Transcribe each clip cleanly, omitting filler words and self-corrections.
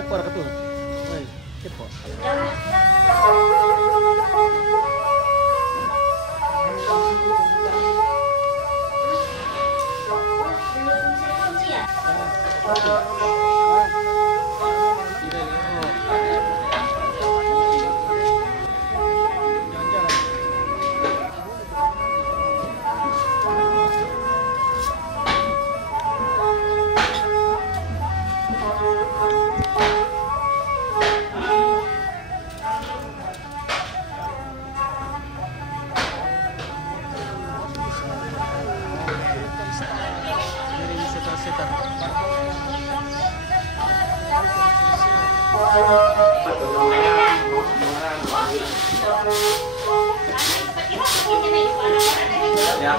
Cepor ketul. Oi, cepor. Ya,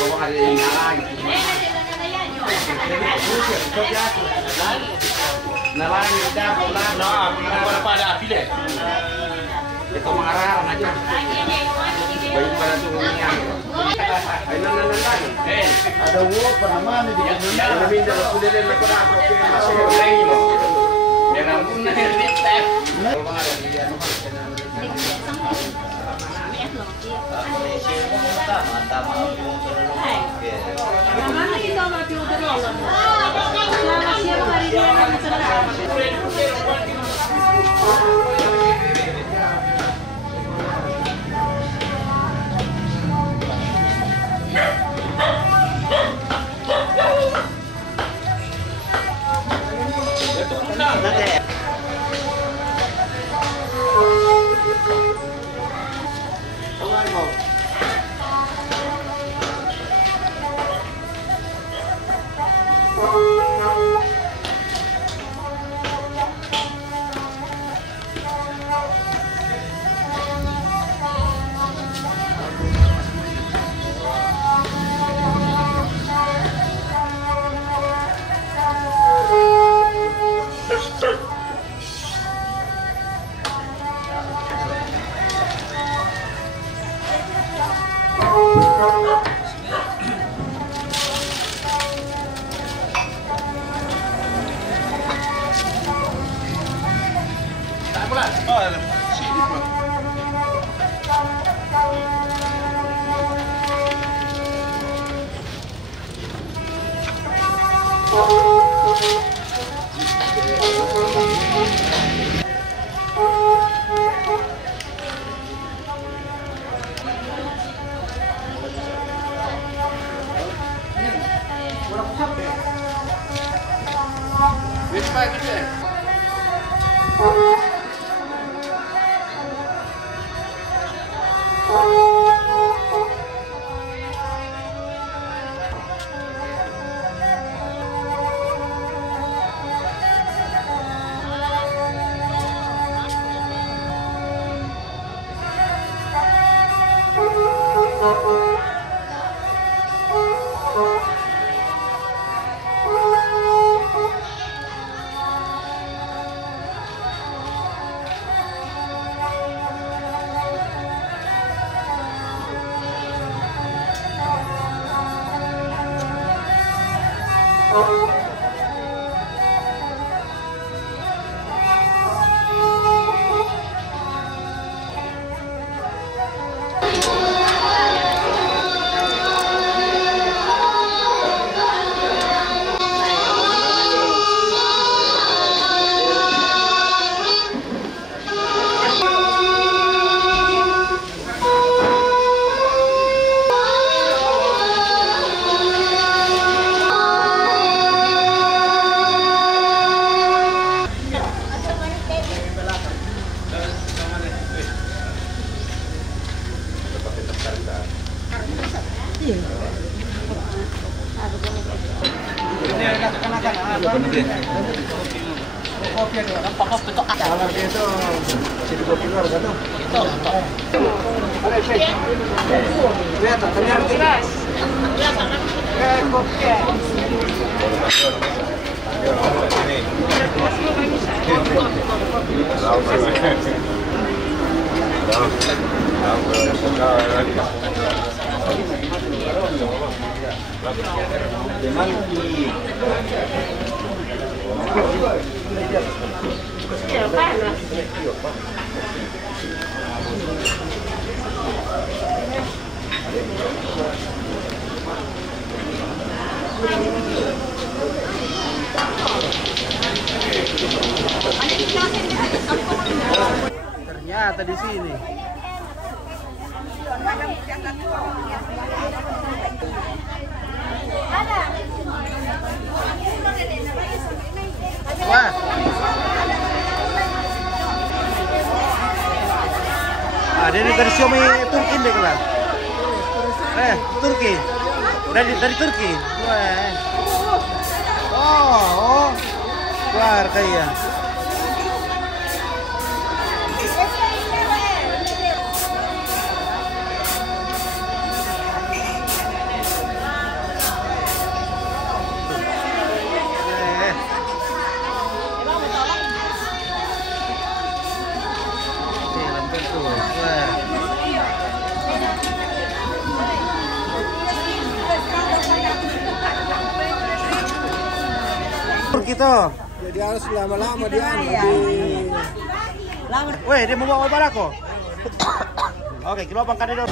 como hari ini lagi. Nalang kita pulang. Nah, pada pilih. Itu mengarah aja. Bayi pada turunnya. Ada uang penamaan di Ya, lebih dari sudah dan lepas aku masih lagi loh. Ya, namun nanti teh. Kalau ada dia Mana kita mau piu terlalu? Selama siapa hari dia yang berserah? Ternyata di sini. Wah. Ada nih dari Xiaomi Turki deh kelas. Turki. Dari Turki. Wah. Oh. Keluar kayak. Gitu. Jadi harus lama-lama dia Weh, dia mau bawa barako. Oke, kita bangkan dulu.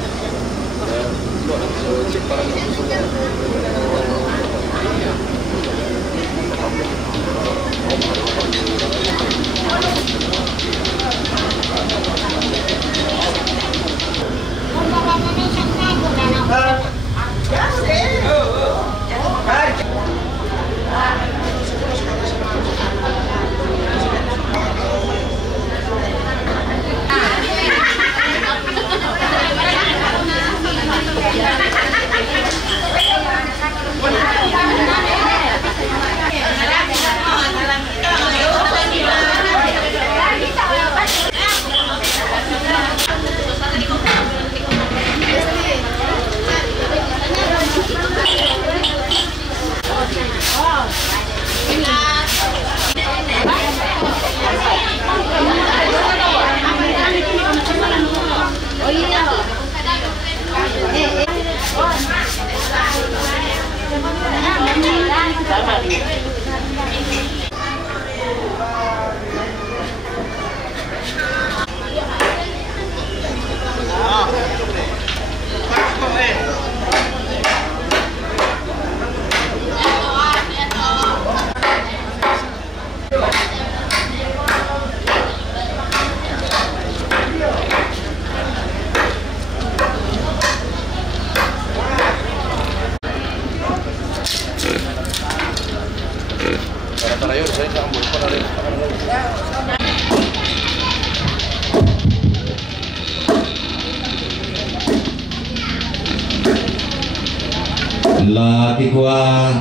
Lagi gua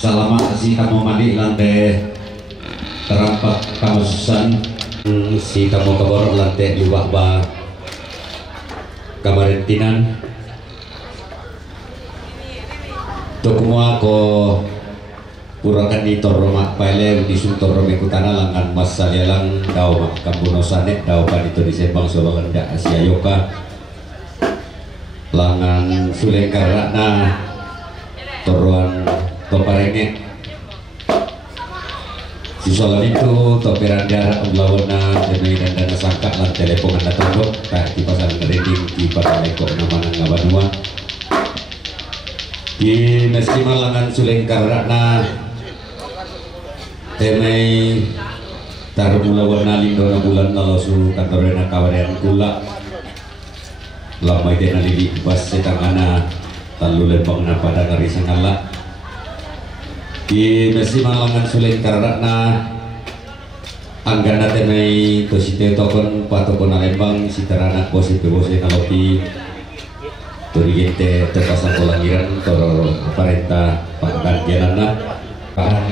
selama si kamu mandi lantai terampak kamu susan si kamu kabor lantai liwah ba kamarentinan tukmu ako purakan di toroma pale di suntor mekutana langan masalelang daw kambunosane daw pa dito di Sebang Sololanda Asia Yoka langan sulengkarana toruan toparenge sisulan itu toperan jarak umlawana demi dan dana sangka lan telepon anda tondok tak di pasar ngereding di pataleko nama ngabanua di mestimal langan sulengkarana temai tarumulawana lindona bulan nalosu kantorena kawaran kula lama itu nalili bas setangana talu lembang na pada ngari sangala di mesi malangan suling karakna anggana temai tosite tokon patokon lembang sitarana posite bose nalopi turigente terpasang kolangiran toro aparenta panggantianana kan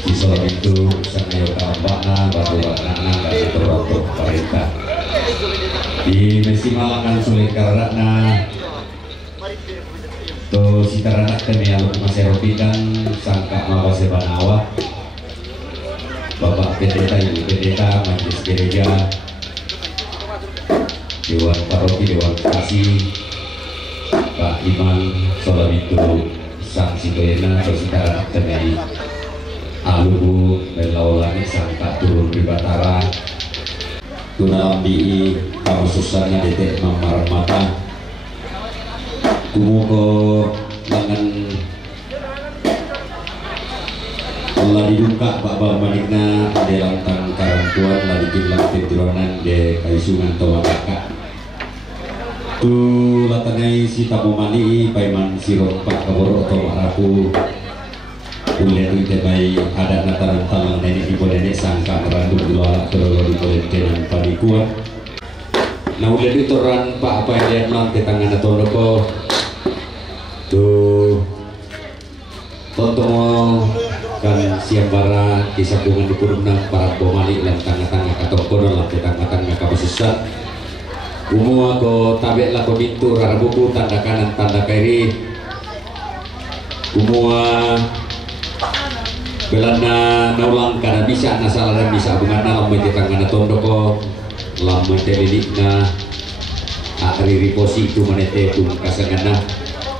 siswa itu sangayo kaambana batu warnana dan toro aparenta di mesi malangan sulit karena to si karena kami yang masih ropikan sangka mawase banawa bapak pendeta ibu pendeta majelis gereja dewan paroki dewan kasih Pak Imam Solamitu sang Sitoyena to si karena kami alubu belaulangi sangka turun di Batara tunalambi kamu susana detek mamar mata kumuko lengan Allah dibuka bakal manikna de lantang karantuan lagi kilang tironan de kaisungan toa kakak tu latanai si tamu mani paiman sirong pak kaboro atau maraku ulen itu bay ada nataran talang nenek ibu nenek sangka meranduk doa terlalu diboleh dengan panikuan nah ulen itu ran pak apa yang dia nak ke tangan atau loko tu tonton kan siang bara kisah bunga di purna para bomali dan tangga-tangga atau konon lah tangga-tangga kabusisat umum aku tabek lah komintu rara buku tanda kanan tanda kiri umum belanda naulang karena bisa nasalah dan bisa bunga lamai di tangan tondoko lamai telidikna akhiri riposi itu manete itu kasangana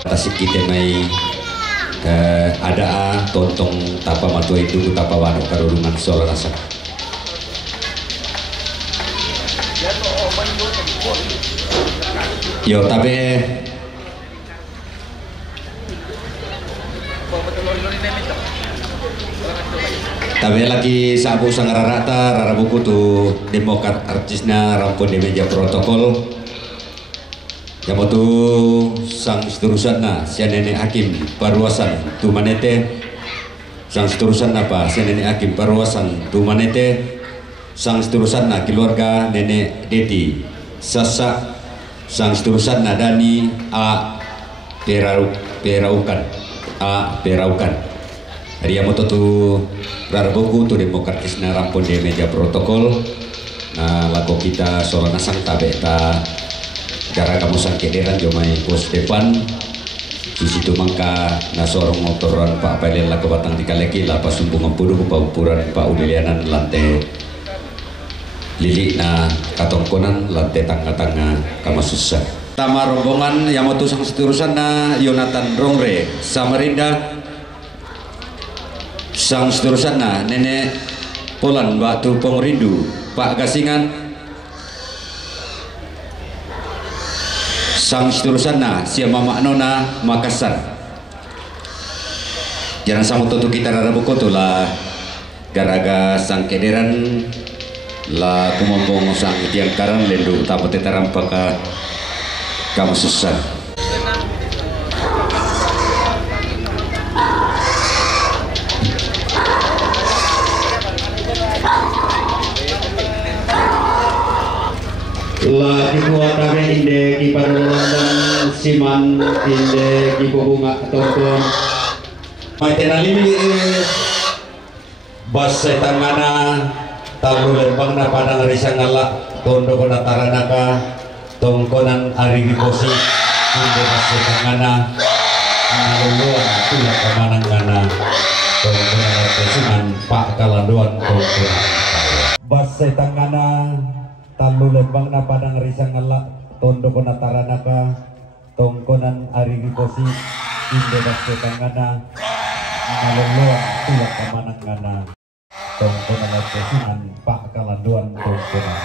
tasik kita mai ada tontong tapa matu itu tapa wano karurungan soal rasa yo tabe lagi sabu sangararata rara buku tu demokrat artisnya rampun di meja protokol yang tu sang seterusan na si nenek hakim perluasan tu manete sang seterusan apa si nenek hakim perluasan tu manete sang seterusan na keluarga nenek Deti Sasa sang seterusan na Dani A Peraukan hari yang tu rarboku tu demokratis na rampun di meja protokol nah lagu kita soalnya sang tabeta gara kamu sangkederan jomai pos depan di situ mangka nasorong motoran Pak Pailen laku batang dikaleki lapas sumbungan pudu paupuran Pak Udilianan lantai lilik na katongkonan lantai tangga-tangga kama susah tama rombongan yang mau tusang seterusan na Yonatan Rongre Samarinda sang seterusan na Nenek Polan Mbak Tupong Rindu Pak Gasingan sang seterusan na siapa Mama Nona Makassar jangan sama tutu kita rara buku tu lah garaga sang kederan lah kumombong sang tiang karang lendu utama tetaram paka kamu susah lah dibuat kami inde kiparulungan siman inde kibubunga tongkon maitena lili bas setangana talu lempang na padang risangala tondo kona taranaka tongkonan ari diposi inde bas setangana naluluan tulak kemanangana tongkonan artesiman pak kalanduan tongkonan bas setangana talu lembang na padang risang ngalak tondo kona taranaka tongkonan ari riposi inde basse tangana naluluan tulak kamanangana tongkonan artesiman pak kalanduan tongkonan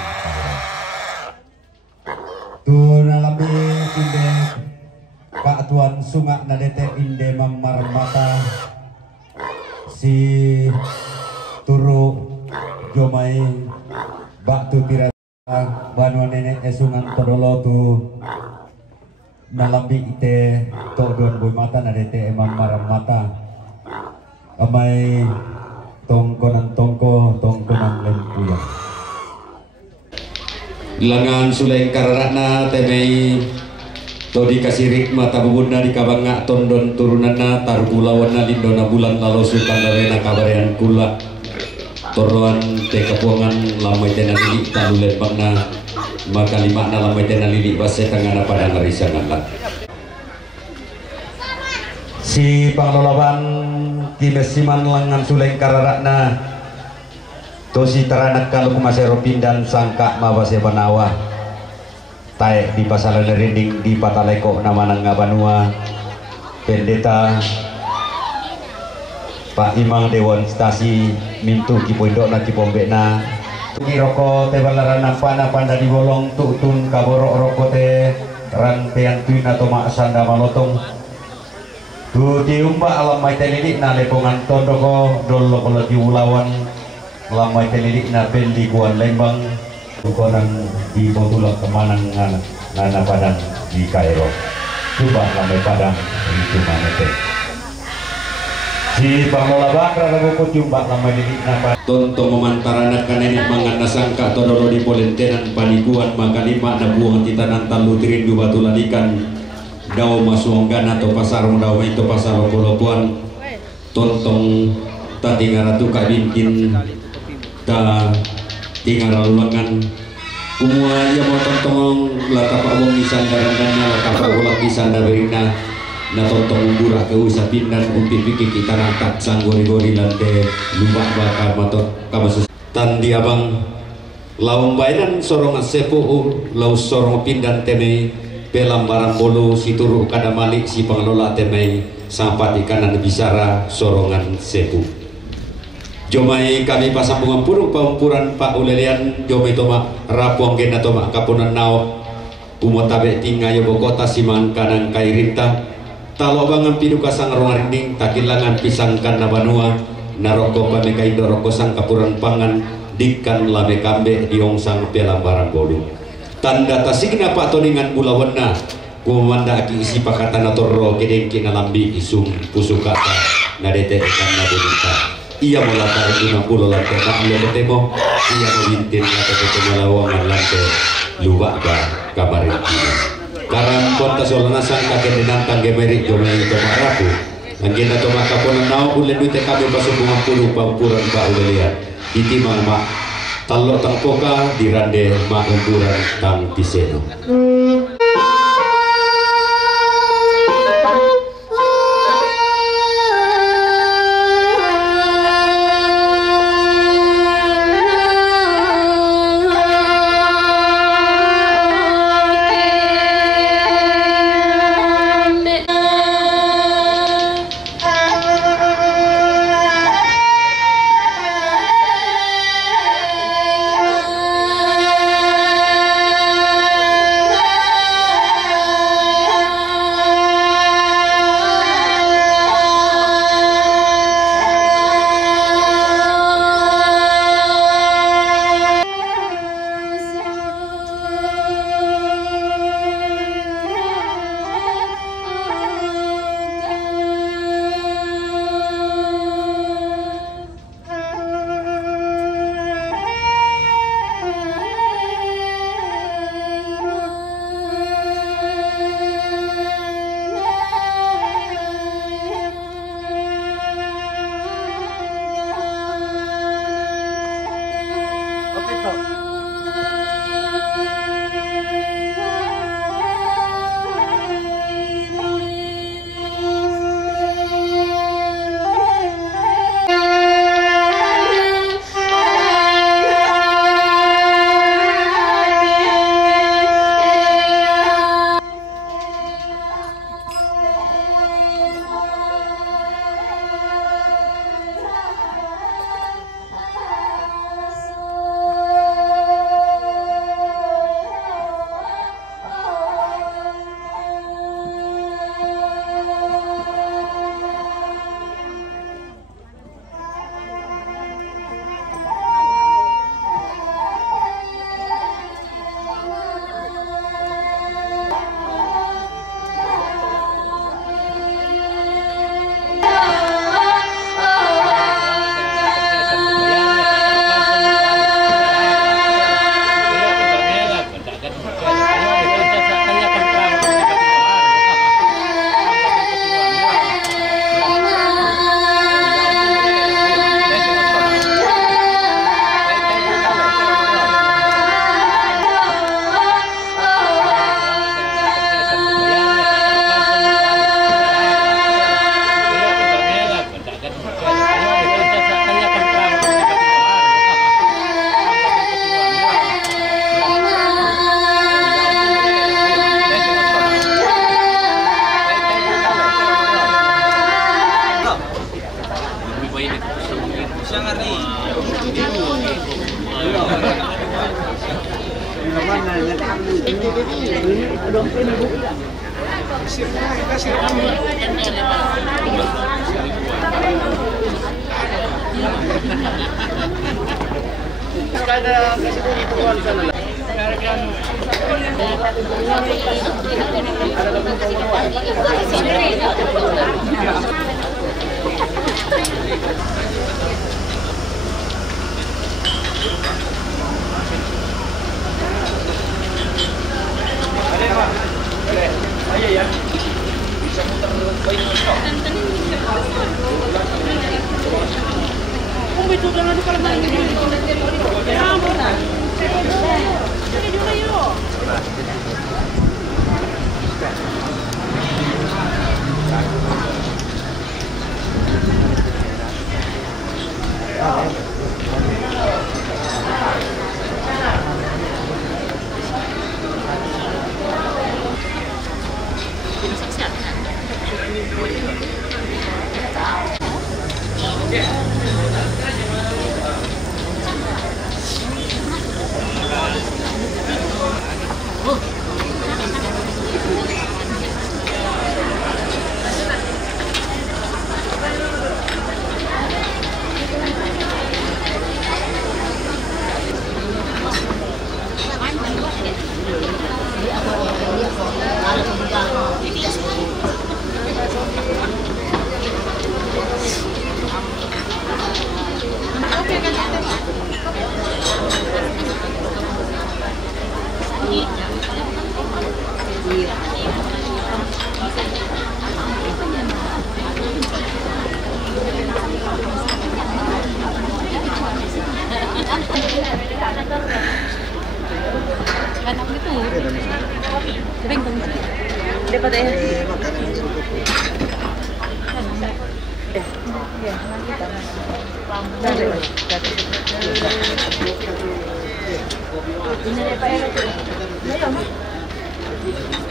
tu nalami inde pak tuan sungak nadete inde mamar mata si turu jomai bak tu tira banua nenek esungan todolo tu nalambi ite todon boy mata nadete emam maram mata amai tongkonan lempuya langan suleng kararana temei todi kasirik mata bubuna di kabanga tondon turunana targulawana lindona bulan lalosu kandarena kabarean kula toroan te kapuangan lamai tena lili talu lembangna maka lima na lamai tena lili base tangana pada ngarisangan lah si panglolaban kimesiman langan suleng kararakna tosi teranak kalau kumasero pindan sangka mabase banawa taek di pasalan rinding di pataleko nama nanga banua pendeta Pak Imang Dewan Stasi mintu kipondok na kipombe na tuki roko te balaran nampana panda di bolong tutun kaborok roko te ran pean tuin atau mak sanda malotong tu diumba alam mai telili na lepongan tondoko dolo kalau diulawan alam mai telili na beli guan lembang tukonan di Botulak kemanang nana padang di Kairo coba lambai padang itu mana teh si pengelola bakra rabu jumpa lama ini napa tonton memantarana kaneni mangana sangka todoro di polentenan panikuan maka lima na buang titanan talu tirindu batulalikan dao masuanggan atau pasar dao itu pasar lopolopuan tonton tadi ngaratu kabinkin ta tinggal luangan kumua ia mau tonton lata pak wong isandaran dana lata pak ulak isandarina na tontong burah ke usapin dan umpi pikir kita nangkat sanggori-gori lantai lubak bakar motor kamas tandi abang laung bainan sorong sepo lau sorong pindan temei pelam barang bolu si turu kada malik si pengelola temei sampai kanan bisara sorongan sepu jomai kami pasambungan puruk pampuran Pak Ulelian jomai tomak rapuang gena tomak kapunan nao umotabe tingga yobo kota siman kanang kairinta talo bangan pidu kasang rongarinding takilangan pisang kana banua naroko pame kaido roko sang kapuran pangan dikan lame kambe diong sang pelam barang bolu tanda tasigna Pak toningan bulawenna kumanda aki isi pakatan atoro kedengki nalambi isung pusukata nadete ikan nabunita ia melatar guna pulau lantai maklo ketemo ia mewintin atau ketemu lawangan lantai luwak ba kabarin ini karang kota solana sangka kendenang tangge merik jomai itu marapu anggena to makaponan nao ulen duite kami pasubungan puluh pampuran Pak Ulelian ditimang mak talo tang poka dirande mak umpuran tang piseno Oh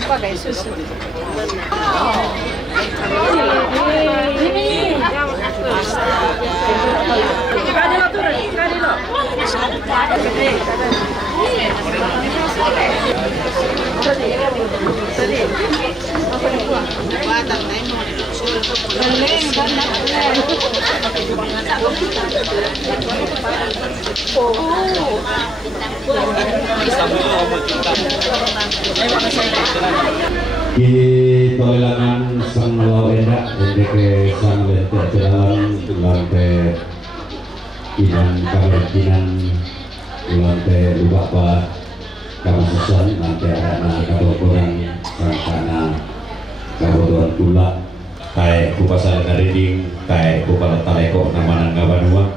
Pakai susu. Di toilangan sang lawenda ke sang lente jalan lantai inan karantinan lantai ubah pa kamasusan lantai anak kabodoran sangkana kabodoran pula tai kupasal kariding tai kupala taleko namanan ngabanua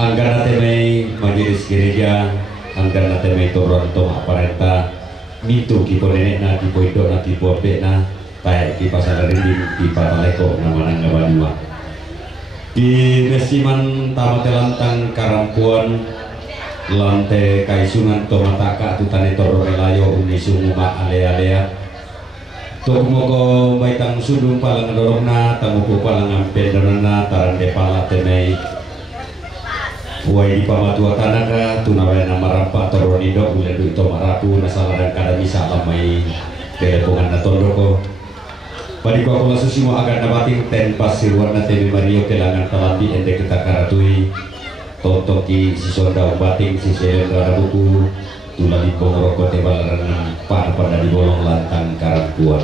angkana temei majelis gereja angkana temei toronto aparenta mitu kipo nenek na kipo ido na kipo ape na tai di pasar rindim di pataleko namanan ngabanua di mesiman tamatelantang karampuan lantai kaisungan tomataka tutane toro relayo unisumuma alea-alea Tokmoko baitang sudung palang dorongna tamuku palang ampendonana tarande pala temei Wai di pamatua tanaka tunawena marampa toronido uledu ito marapu nasalaran kada misa lamai telepongan na tondoko Padiko aku lasusimo agar nabating ten pasir warna temi mario kelangan talabi ende kita karatui Totoki si sonda bating si selendra buku tula di pongroko tebalaran pada di bolong lantang karampuan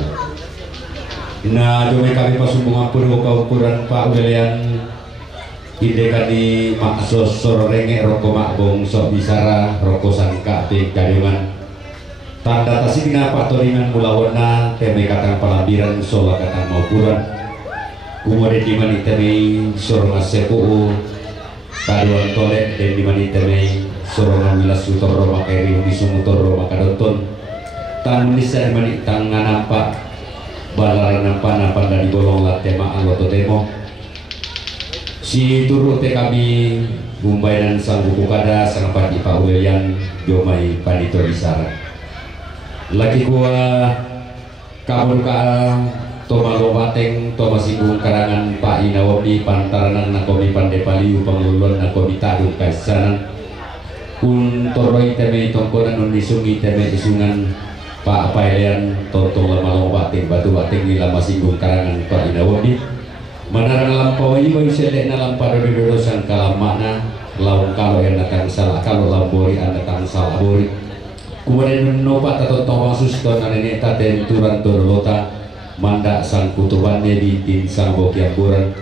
nah jome kami pasumbungan pun ukuran Pak Udelian ide kadi maksos sororenge roko makbong sok bisara roko sangka te kariungan tanda tasikna Pak Toringan mulawana teme katang palambiran sola katang maupuran kumode dimani teme soronga sepu taduan tolek dan dimani teme soronga wilas sutoro makeri di sumutoro makadonton tan nisa dimani tangan nampak balaran nampak dari bolong latema aloto temo si turu te kami bumbainan sang buku kada sang pagi Pak William jomai panito bisara lagi gua kabur ka Toma Lobateng, Toma Singgung Karangan Pak Inawapi Pantaranang Nakomi Pandepaliu Panglulon Nakomi Tadung Kaisanan Untoroi Teme Tongkonan Unisungi Teme Isungan Pak Pailean Tontong Lama Lobateng Batu Bateng di Lama Singgung Karangan Pak Inawapi Manarang lampaui bayu selek na lampado di dodosan kalamana laung kalau yang datang salah kalau lambori anda datang salah bori kemudian nopat atau tawang susto nenek taten turan torlota mandak sang kutuban di tin sang bokiamburan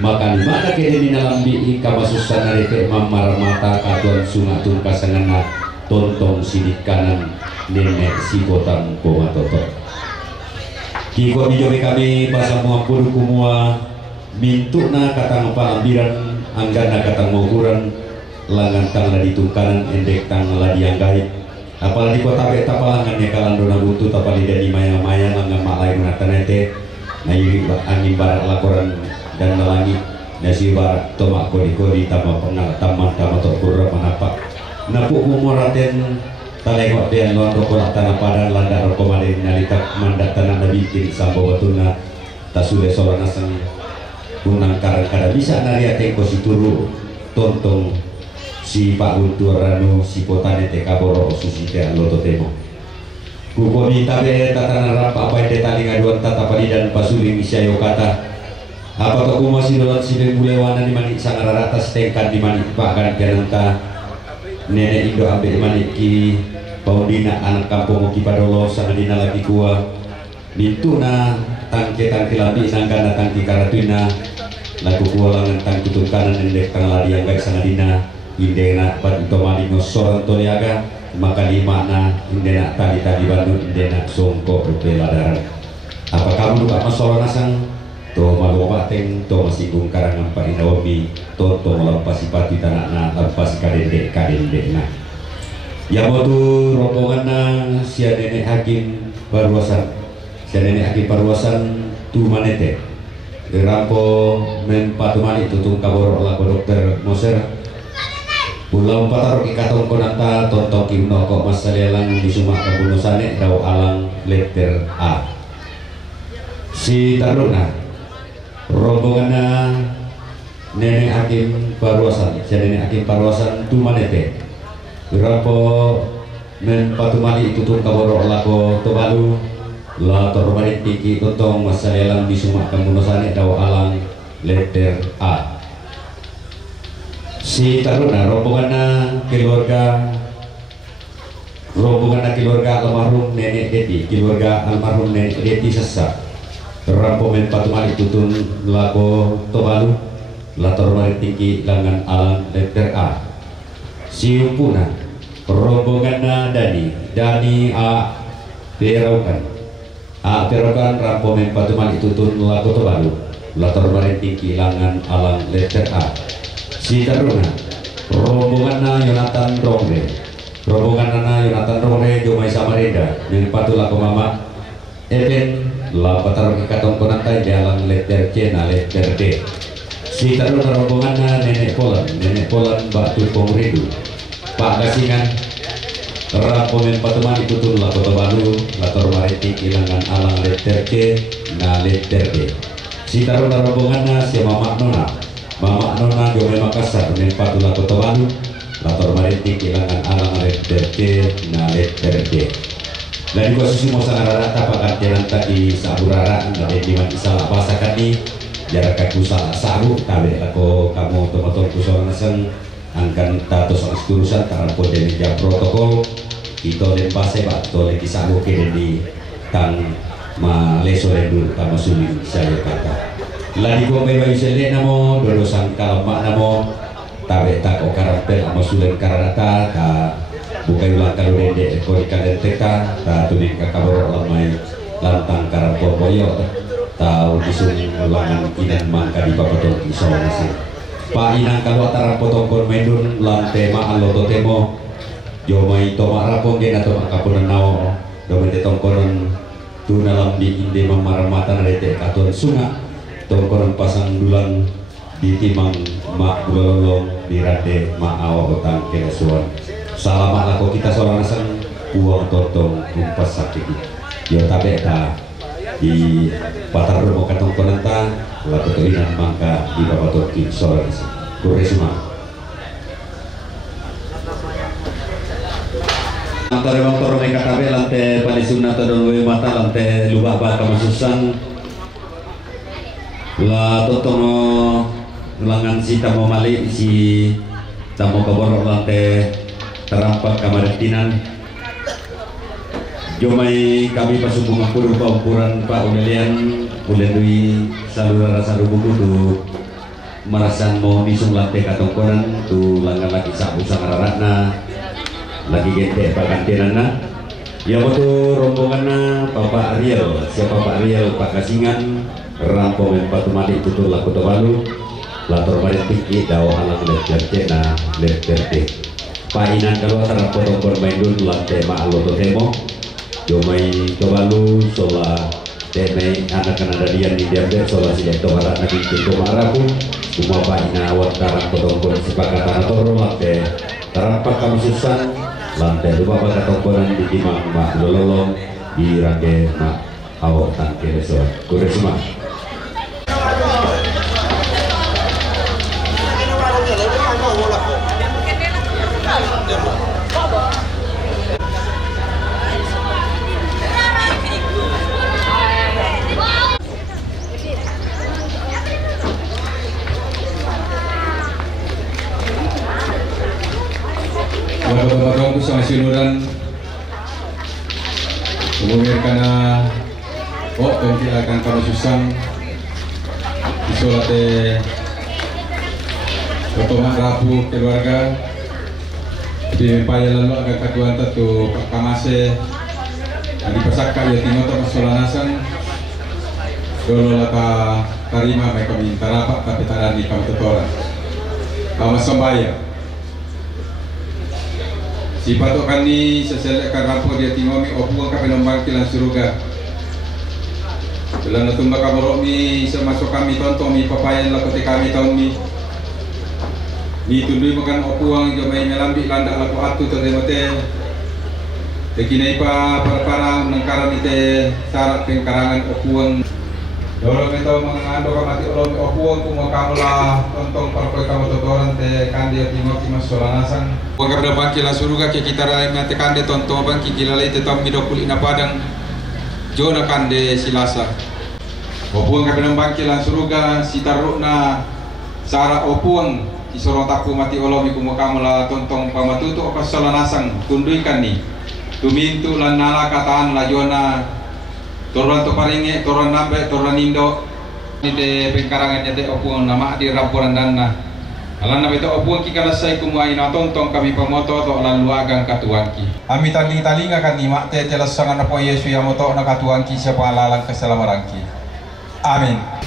maka di mana kini di dalam bi kamasusan narete mamar mata katuan sungatun kasangana tontong sidik kanan nenek si botam koma toto kiko dijobi kami pasang muampur kumua mintuna katang palambiran anggana katang moguran langan tangla ditungkanan endek tangla dianggait apalagi kota beta palangan ya kalan dona butuh tapali dari maya-maya langan malai menatanete na yuri angin barat laporan dan nalangi nasi barat tomak kodi-kodi tambah pengal taman tambah tokura manapak napuk kumuraten talengok den londo kolak tanah padan landar rokomalin nalitak mandat tanah nabi kiri sambo batuna tasule solanasang unang karang-karang bisa nariate kosituru tontong si Pak Guntur Ranu si potane teka boro susi te loto temo kukomi tabe tatanan rapa apa yang tali ngaduan tata pali dan pasuli misyayo kata apa to masih dolan si bulewana di mani sangar ratas tengkan di mani Pak kan kananta nenek Indo ambe mani ki paudina anak kampung ki padolo sangadina lagi kuah mintuna tangke labi nangkana tangki karatuina lagu kualangan tangki tukanan endek tanggal lari yang baik sangadina indena pat utomali ngosoran toliaga maka di mana indena tadi Bandung indena songko rupela darat apa kamu lupa masoran asang to malubateng to masinggung karangan Pak Inawapi to melampasi pati tanakna lampasi kadendek na ya motu rombongan sia nenek hakim parwasan tu manete rampo men patumali tutung kabor lako dokter Moser pulau patarok ikatong konata tontok kimno kok masalelang di sumak kabunusane daw alang letter A si taruna rombongan nenek hakim parwasan si nenek hakim parwasan tu manete rampo men patumali tutung kabor lako tobalu la tormarit tiki totong masalelang di sumak kabunusane daw alang letter A si taruna rombongan keluarga almarhum nenek Deti keluarga almarhum nenek Deti sesak rampomen patumali tutun lago tobalu lator mari tinggi langan alang letter A si umpuna rombongan Dani A Perokan rampomen patumali tutun lago tobalu lator mari tinggi langan alang letter A si taruna rombongan Yonatan Rongre Jomai Samarinda dari Patula Komama Eben la patar ikatong konantai jalan letter C na letter D si taruna rombongan nenek Polan Batu Pongridu Pak Gasingan rampomen patuman itutun la kota Balu lator maritik ilangan alang letter C na letter D si taruna rombongan si Mama Nona Jomai Makassar men Patula Kota Balu lator maritik ilangan alang letter C na letter D dan juga susu mosa rata pakan jalan tadi saburara dari diman salah bahasa kami jarak kaku salah sabu tabe lako kamu tomaton kusoran sen angkan tato soal urusan tarampo dari jam protokol itu dan pase pak to lagi sabu ke di tang ma leso dulu tama sulit saya kata lagi gua bayi sele namo dodosan kalamak namo tabe tak okarampel ama sulen karanata ta bukai ulang kalau dende kori kalian teka ta tuning kakabor lamai lantang karampo boyo tau disung ulangan inan mangka di papaton kisah nasi pa inang kalau tarampo tongkon medun lante ma aloto temo jomai toma rapong gen atau makapunan nao domete tongkonon tuna lambi inde mamaramatan rete katon sunga tongkonon pasang dulang di timang mak bulolong di rade mak awa utang kenesuan salamat lako kita seorang asang uang totong kumpas sakit yo tabe ta di patar rumah katong konanta lato tuinan mangka di babato ki Sulawesi Kuresma antara motor mereka tabe lantai palisuna tadon mata lantai lubak baka masusan la totono ulangan si tamo mali si tamo kaborok lantai terampak kamaretinan jomai kami pasubung puru paukuran Pak Unelian ulendui salura rasa rubuku tu merasan mau misung lantai katongkoran tu langan lagi sabu sangararana lagi gente pakantinana ya betul rombonganna Bapak Ariel siapa Pak Ariel Pak Kasingan rampong empatu mali tutur laku tebalu lator maritik dawa halang lercena lercerte painan kalau antara potong main dulu lantai maalo temo jomai tobalu sola teme anak-anak dadian di diambil sola sejak tobarak nabi pintu marapu semua paina watara potong sepakatan toro lantai terampak kamu susan lantai lupa pada tongkonan di timang mak lololong di rangge mak awak tangke resor Kuresma Bapak-bapak sama siluran umumnya karena akan kamu susang isolate otomat rabu keluarga di paya lalu akan katuan tu Pak Kamase di pesaka ya timoto solanasan dolo laka tarima mereka minta rapat tapi tak ada di kamu tutoran kamu sembaya si patokan ni seselekkan rampur dia tingomi opuang ka penumbang kilang suruga bila natumba ka borok mi semasuk kami tontong mi papayan lakote kami tahun mi ni tundui makan opuang jomai melambi landak laku atu terdemote tekinai pa para nangkaran ite syarat pengkarangan opuang dolo metau mengando ka mati olom opuang kumo kamula tontong parpoi kamu totoran te kandia tingoki mas solanasang buang kabda bangkila suruga ke kita rai mate kande tontong bangki kilalai te tom midokul ina padang jona kande silasa opuang kabda bangkila suruga sitarukna sara opuang isorong taku mati olomi kumo kamula tontong pamatutu okas solanasang tunduikan ni tumintu lan nala kataan la jona toran to paringe toran nambe toran indo ni de pengkarangan te opuang nama di rampuran danna alana beto opuang ki kala sai kumai na tontong kami pamoto to lan luagang katuangki ami taling-talinga kan ni mak te telas sangan po Yesu ya moto na katuangki siapa lalang keselamaranki amin.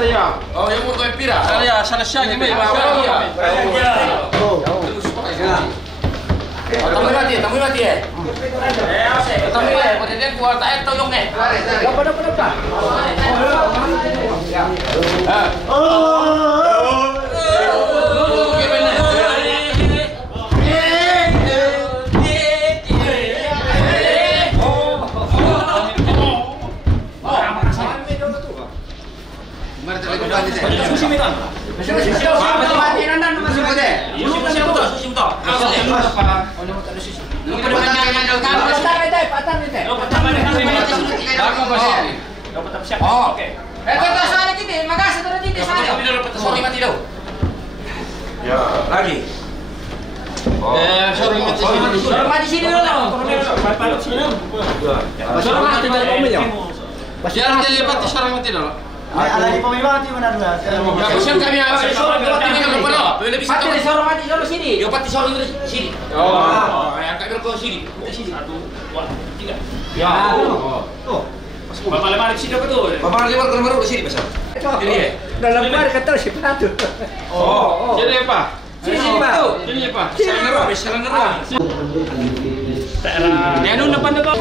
Oh, yang mau kau pira? Salah siya kami. Tamu mati eh. Tamu eh, pada dia kuat tak tahu yang eh. Dapat. Oh, oke. Kita soal kita, makasih terus kita soal. Tapi dapat soal mati dah. Ya, lagi. Soal mati sini dulu. Soal mati dari pemilik. Siaran jadi pati soal mati dulu. Ada di pemilik mati benar benar. Ya, pesan kami soal mati ini kalau perlu. Boleh bisa. Pati soal mati dulu sini. Yo pati soal sini. Oh, yang kami berkau sini. Sini. 1, 2, 3. Ya. Tuh. Bapak lemari sini apa tuh? Bapak lewat baru di sini besar. Ini. Dalam bar kata si Patu. Oh. Jadi apa? Sini Pak. Jadi apa? Salah nero. Ini anu depan depan.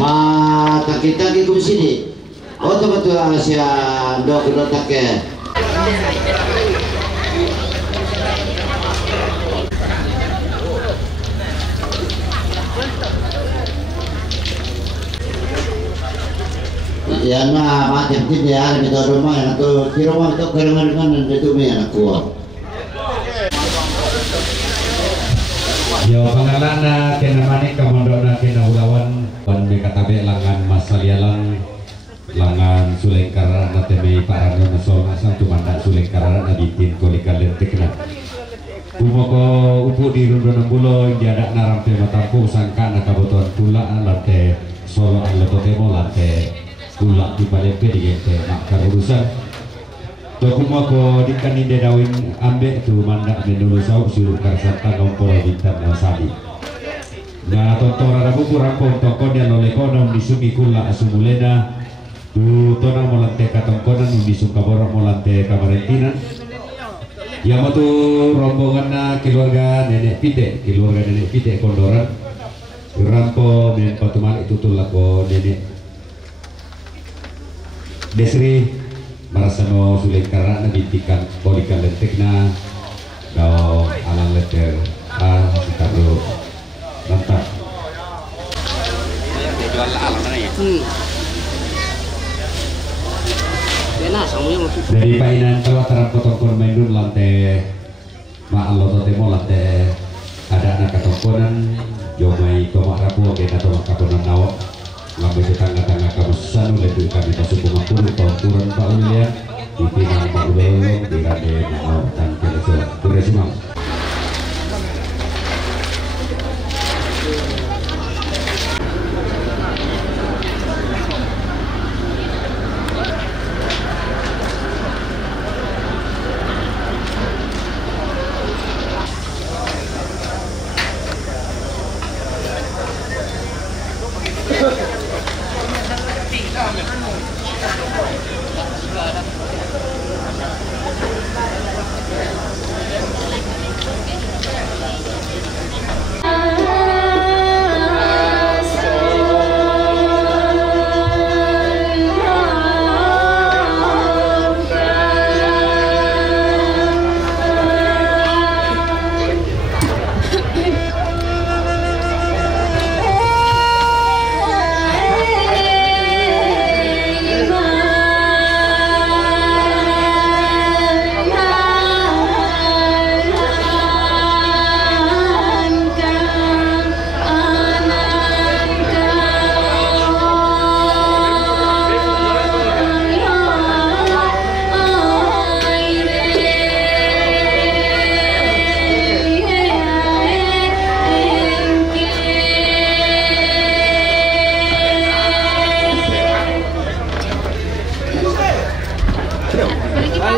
Ma taki-taki kum sini. Oh betul Asia dok take. Ya na mati ya kita rumah yang tu di rumah tu kerengan itu me aku. Yo pangalana kena manik kamandona kena ulawan wan BKTB langan masalialang langan sulengkara na teme parano na sol asal tumanda sulengkara na ditin kolikan lentekna. Umoko upu di rundonan bulo dia ada narampe matampu sangka na kabutuhan kula lante solo an lepotemo lante kula di palempe di gente makar urusan. Dokumo ko dikan inde dawin ambek tu mandak menulu sau suruh karsata ngompol bintan nasadi. Na tontora na buku rampong tokon yang lole kono disugi kula asumulena tu tona molante katongkonan disuka borok molante kamarentinan. Yang tu rombongan na keluarga nenek pite kondoran rampo men patumal itu tulako nenek Desri merasa no sulit karena ditikan polikan lentekna dao alang letter sitaru lantak dari painan kalau terang potong main lantai maalo totemo lantai ada anak katongkonan jomai tomak rapu kena tomak kaponan nawa lambai tetangga-tangga kamu sanu lebih kami masuk pemapur kurang Pak William di pinang Pak Ulolong di Raden Mau dan Kelesel Kuresimang.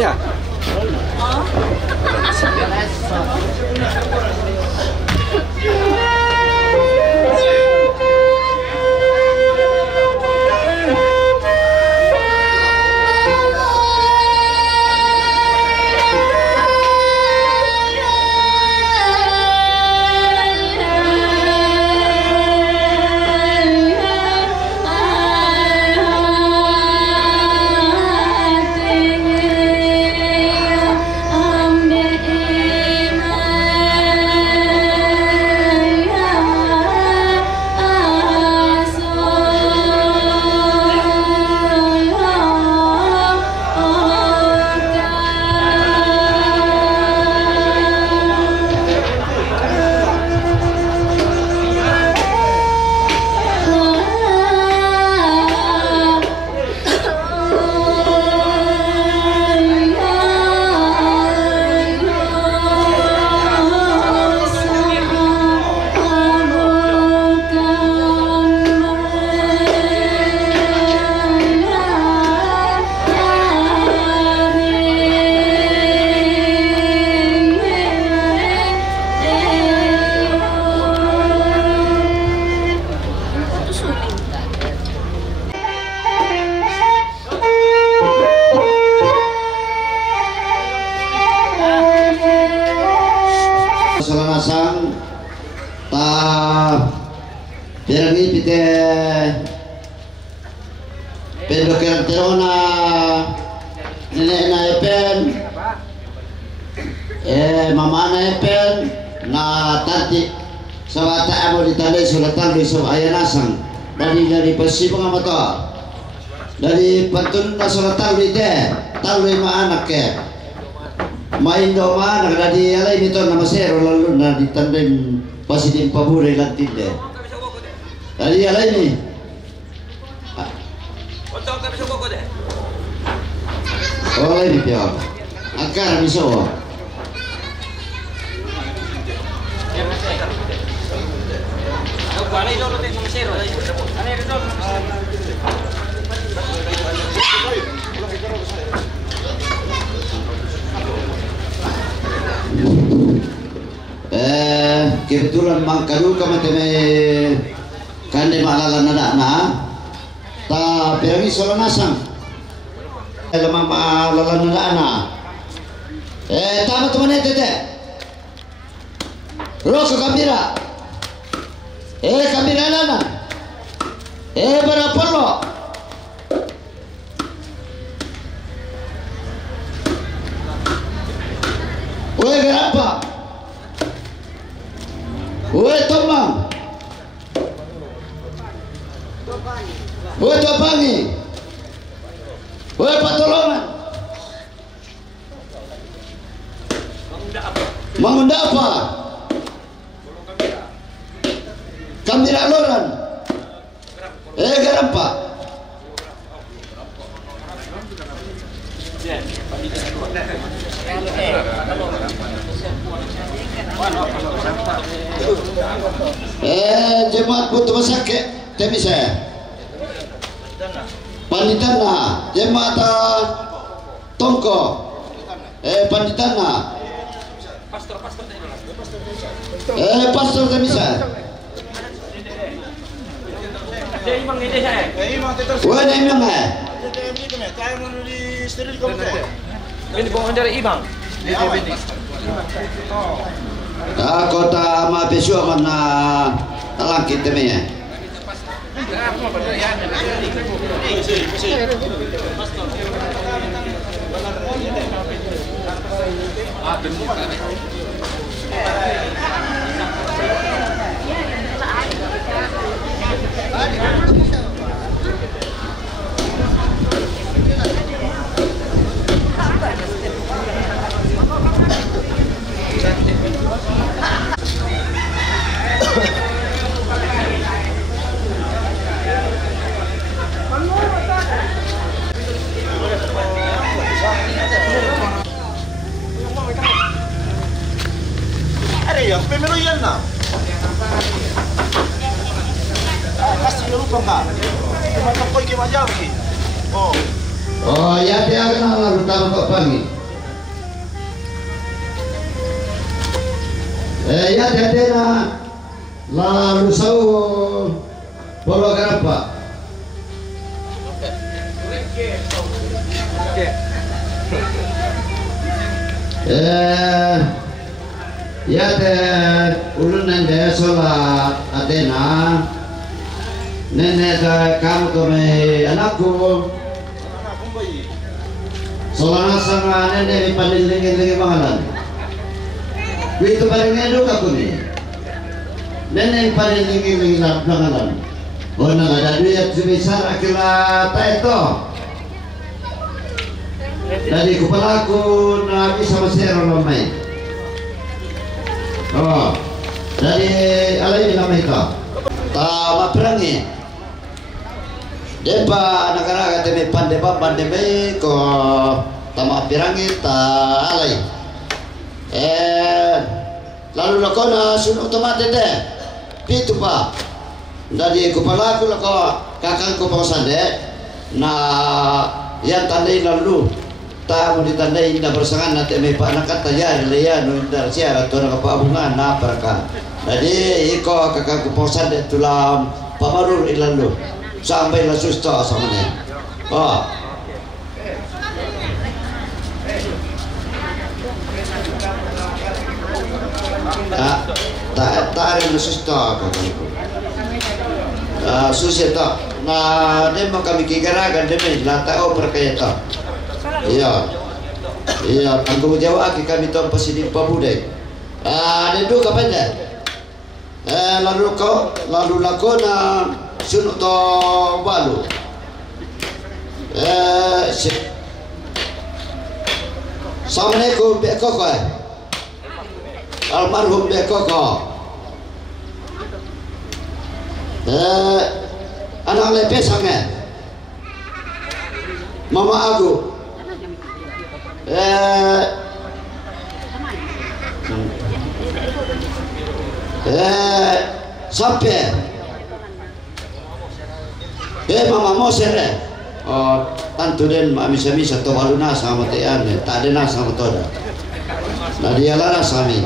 ya? Salanasang ta pirangi pite Pedro Kerantona nenek na epen mama na epen na tanti sawata amo ditandai sulatan di so ayanasang dari pasibang mata dari pantun na sulatan di de tahu lima anak ke main doma nak dari alai nito nama sero lalu na ditandem pasidin pabure lantin de dari alai ni oh alai ni pia akar miso kebetulan mangkadu kami teme kande malala nada na ta pirangi solanasang lemang malala nada na tama teman tete roko kambira kambira nana berapa lo berapa tomang topangi patolongan mangunda apa kambira loran garampa jemaat butuh masake temise panditana jemaat tongko panditana pastor temise wah imam Ini bukan dari Ibang. Kota Mabesua mana talangkit temenya. Yang pemilu yan na. Pasti lupa ka. Cuma koy ke majam ki. Oh. Oh, ya dia kenal lalu tahu kok pagi. Ya dede na lalu sau polo kenapa? Ya de ulun nende sholat Athena nenek kamu kami anakku sholat sama nenek paling lagi mahalan itu paling enak aku nih nenek paling lagi mahalan oh nggak ada duit sebesar akibat itu dari kepalaku nabi sama saya orang main oh dari alai nama itu tak perangi depa negara kata pandai ko tama perangi tak alai lalu lakona sun otomatis deh pitu pak dari kepalaku lako kakangku pangsande na yang tandai lalu tamu ditandai indah bersangan nanti may panakat tayar leya no indar siya at na kapabungan na paraka jadi iko kakakuposan de tulam pamarur ilalo sampai la susto sa mane oh ta rin na susto kakangku susito na demo kami kigaragan demi latao perkayata iya iya tanggung jawab kami tuan Presiden Pabudai itu kapan ya lalu lakona sunuk to balu Assalamualaikum bekoko almarhum bekoko anak lepes sangat mama aku sampai mama mau sere oh tantu den misa-misa to waluna sama tean tak ada na sama toda nah dia lara sami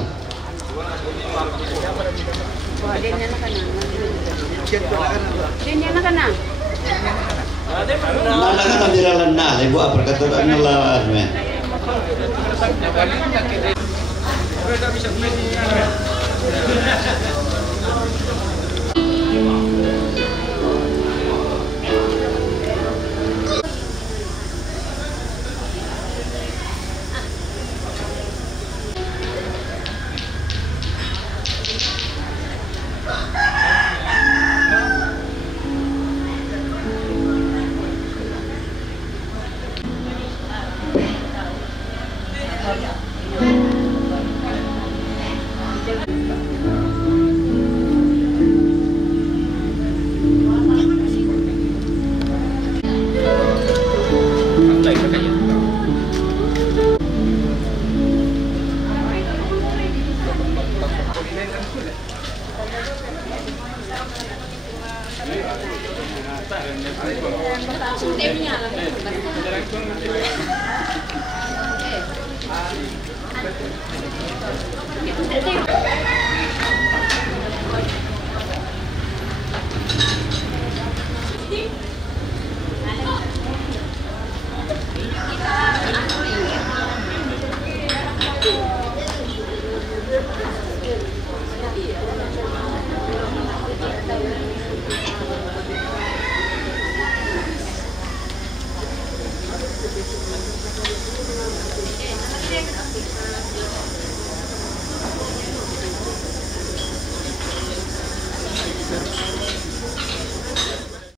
mana kan biralan na ibu apa perkataan nala me